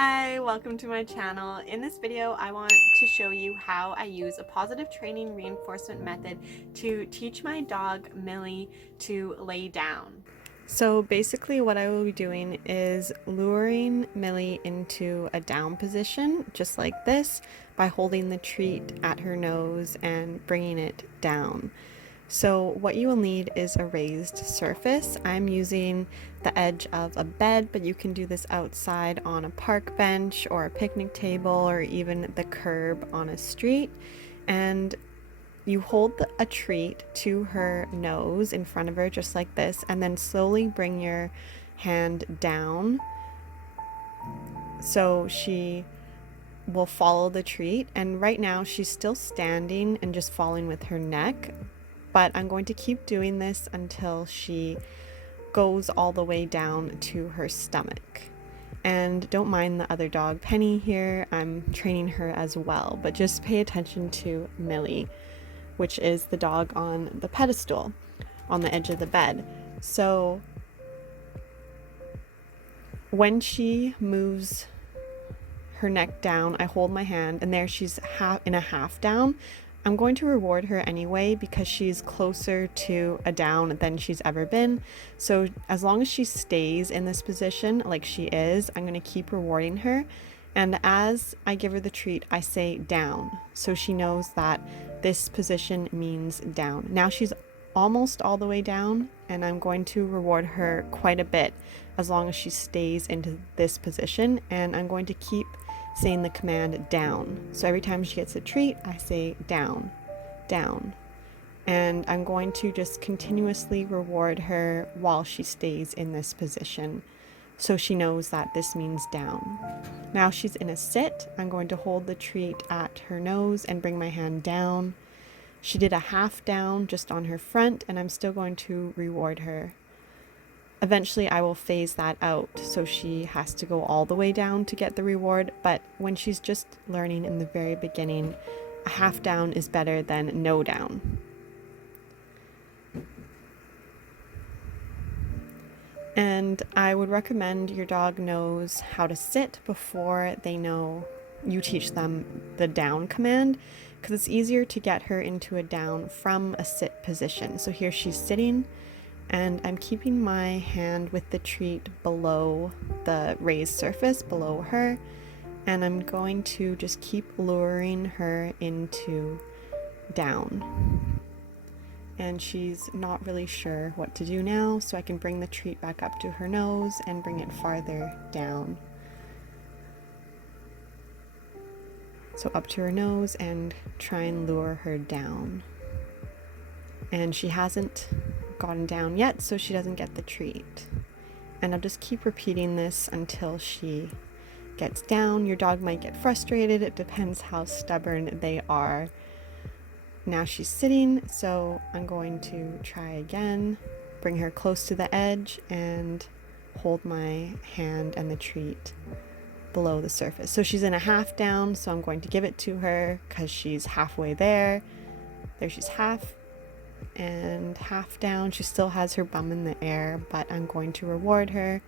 Hi, welcome to my channel. In this video, I want to show you how I use a positive training reinforcement method to teach my dog Millie to lay down. So basically what I will be doing is luring Millie into a down position, just like this, by holding the treat at her nose and bringing it down. So what you will need is a raised surface. I'm using the edge of a bed, but you can do this outside on a park bench or a picnic table or even the curb on a street. And you hold a treat to her nose in front of her just like this, and then slowly bring your hand down so she will follow the treat. And right now she's still standing and just following with her neck, but I'm going to keep doing this until she goes all the way down to her stomach. And don't mind the other dog, Penny, here. I'm training her as well, but just pay attention to Millie, which is the dog on the pedestal on the edge of the bed. So when she moves her neck down, I hold my hand, and there she's in a half down. I'm going to reward her anyway because she's closer to a down than she's ever been. So as long as she stays in this position like she is, I'm going to keep rewarding her. And as I give her the treat, I say down. So she knows that this position means down. Now she's almost all the way down, and I'm going to reward her quite a bit as long as she stays into this position. And I'm going to keep saying the command down. So every time she gets a treat, I say down, down. And I'm going to just continuously reward her while she stays in this position, so she knows that this means down. Now she's in a sit. I'm going to hold the treat at her nose and bring my hand down. She did a half down just on her front, and I'm still going to reward her. Eventually I will phase that out, so she has to go all the way down to get the reward, but when she's just learning in the very beginning, a half down is better than no down. And I would recommend your dog knows how to sit before they know you teach them the down command, because it's easier to get her into a down from a sit position. So here she's sitting, and I'm keeping my hand with the treat below the raised surface below her, and I'm going to just keep luring her into down. And she's not really sure what to do now, so I can bring the treat back up to her nose and bring it farther down. So up to her nose and try and lure her down. And she hasn't gotten down yet, so she doesn't get the treat. And I'll just keep repeating this until she gets down. Your dog might get frustrated. It depends how stubborn they are. Now she's sitting, so I'm going to try again. Bring her close to the edge and hold my hand and the treat below the surface. So she's in a half down, so I'm going to give it to her because she's halfway there. There she's half and half down. She still has her bum in the air, but I'm going to reward her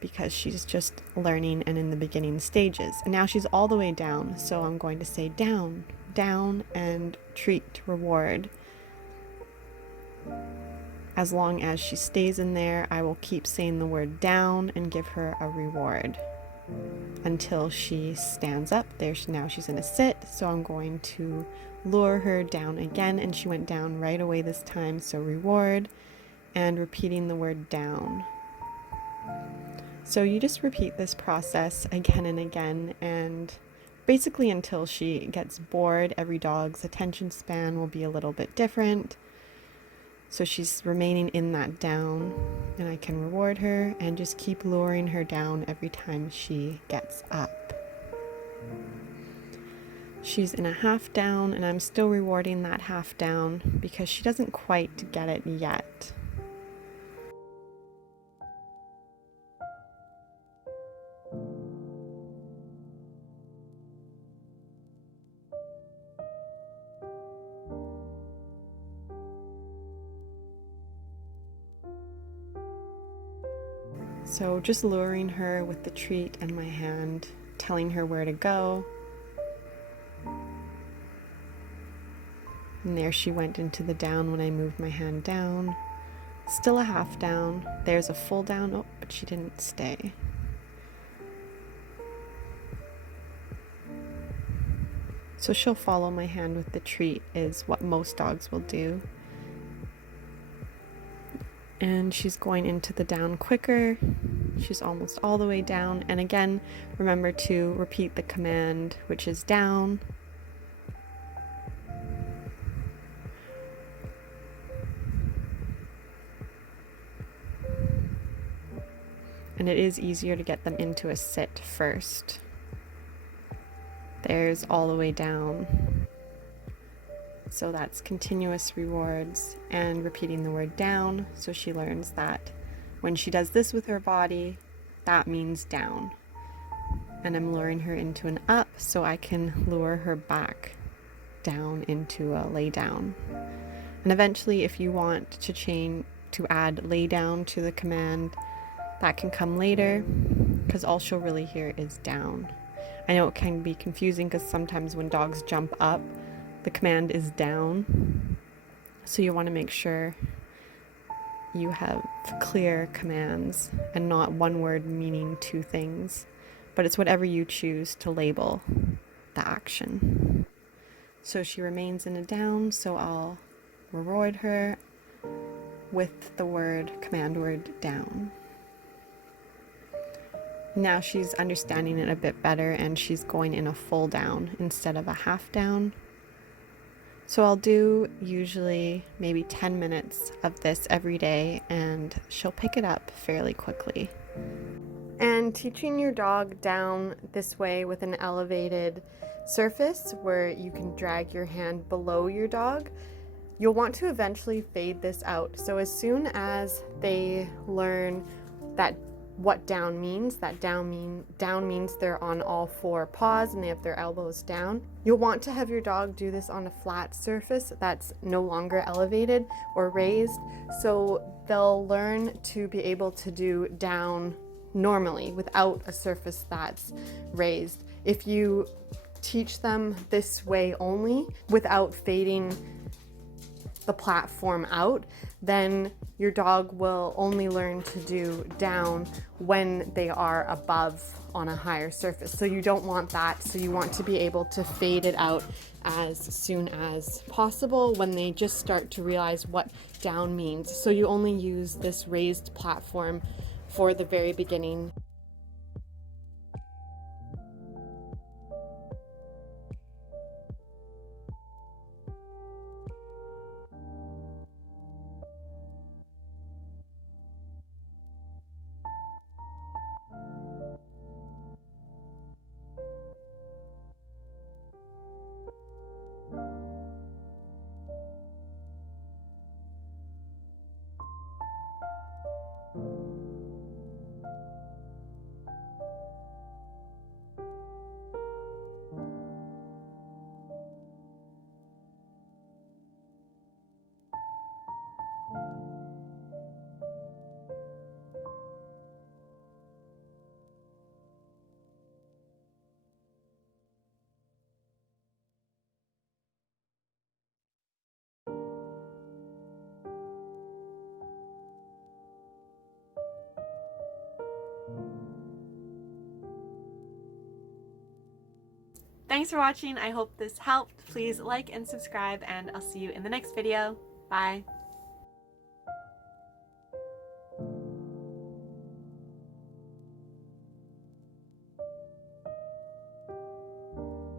because she's just learning and in the beginning stages. And now she's all the way down, so I'm going to say down, down, and treat, reward. As long as she stays in there, I will keep saying the word down and give her a reward until she stands up. Now she's in a sit, so I'm going to lure her down again, and she went down right away this time, so reward, and repeating the word down. So you just repeat this process again and again, and basically until she gets bored. Every dog's attention span will be a little bit different, so she's remaining in that down, and I can reward her and just keep luring her down every time she gets up. She's in a half down, and I'm still rewarding that half down because she doesn't quite get it yet. So just luring her with the treat in my hand, telling her where to go. And there she went into the down when I moved my hand down. Still a half down. There's a full down. Oh, but she didn't stay. So she'll follow my hand with the treat, is what most dogs will do. And she's going into the down quicker. She's almost all the way down. And again, remember to repeat the command, which is down. And it is easier to get them into a sit first. There's all the way down. So that's continuous rewards and repeating the word down. So she learns that when she does this with her body, that means down. And I'm luring her into an up so I can lure her back down into a lay down. And eventually, if you want to change to add lay down to the command, that can come later, because all she'll really hear is down. I know it can be confusing because sometimes when dogs jump up, the command is down. So you want to make sure you have clear commands and not one word meaning two things. But it's whatever you choose to label the action. So she remains in a down, so I'll reward her with the command word down. Now she's understanding it a bit better and she's going in a full down instead of a half down. So I'll do usually maybe 10 minutes of this every day and she'll pick it up fairly quickly. And teaching your dog down this way with an elevated surface where you can drag your hand below your dog, you'll want to eventually fade this out. So as soon as they learn that what down means, down means they're on all four paws and they have their elbows down. You'll want to have your dog do this on a flat surface that's no longer elevated or raised, so they'll learn to be able to do down normally without a surface that's raised. If you teach them this way only without fading the platform out, then your dog will only learn to do down when they are above on a higher surface. So you don't want that. So you want to be able to fade it out as soon as possible when they just start to realize what down means. So you only use this raised platform for the very beginning. Thanks for watching. I hope this helped. Please like and subscribe, and I'll see you in the next video. Bye.